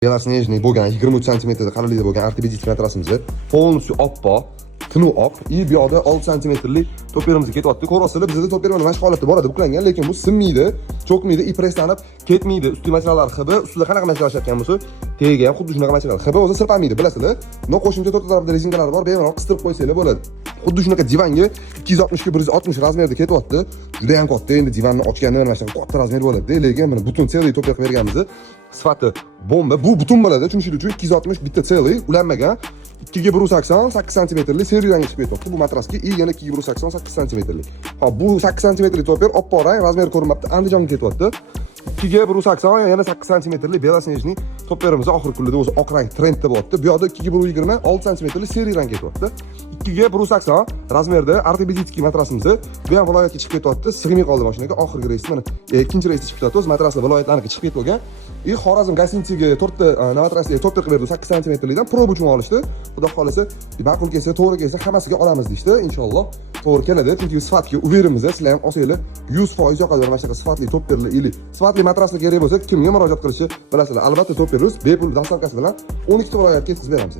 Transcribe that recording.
Beloснежный bo'lgan 23 sm qalinlikda bo'lgan ortopedik matrasimizni полностью oppoq, tinu oq, bu yoqda 6 sm to'pirimiz ketyapti. Ko'rasizlar, bizda to'pir mana shu holatda boradi, buklangan, lekin bu sinmaydi, cho'kmaydi, preslanib ketmaydi. Usti materiallar hib, ustida qanaqa material ishlatgan bo'lsa, tagiga ham xuddi shunaqa material. Hib o'zi sirpanmaydi, bilasizlar. Qo'shimcha to'rtta tarafda rezinkalar bor, bemalol qistirib qo'ysanglar bo'ladi. Xuddi shunaqa divanga 260 ga 160 razmerda ketyapti. Juda ham katta. Endi divanni ochganda mana shu katta razmer bo'ladi, lekin mana butun целый to'pir qilib berganmiz. Sifati bomba. Bu butun bo'ladi, tushunish uchun 260 bitta целый, ulanmagan. 2 ga 180 8 sm seriy rangga chiqib ketyapti. Bu matraski yana 2 ga 180 8 sm. Hop, bu 8 sm to'pir oppoq rang, razmer ko'rinmayapti, Andijonga ketyapti. 2 ga 180 yana 8 sm beloснежный to'pirimiz oxirgi kunlarda o'zi oq rang trendda bo'lyapti. Bu yoqda 2 ga 120 6 sm seriy rang ketyapti. 2 ga 180 razmerda ortopedический matrasimiz bu ham viloyatga chiqib ketyapti. Sig'may qoldi mashinaga. Oxirgi reys mana ikkinchi reysda chiqib ketyapti. O'z matraslar viloyatlarga chiqib ketgan. Xorazm gostinsiga 4 ta matrasga to'pir qilib berdi 8 sm dan proba uchun olishdi. Xudo xolasa, ma'qul kelsa, to'g'ri kelsa hammasiga olamiz deydi. Inshaalloh to'g'ri keladi. Chunki sifatga uverimiz, sizlar ham olsanglar 100% yoqadi mana shunaqa sifatli to'pirlar ili sifatli matraslar kerak bo'lsa, kimga murojaat qilishi bilasizlar. Albatta to'pirimiz bepul dastavkasi bilan 12 ta viloyatga yetkazib beramiz.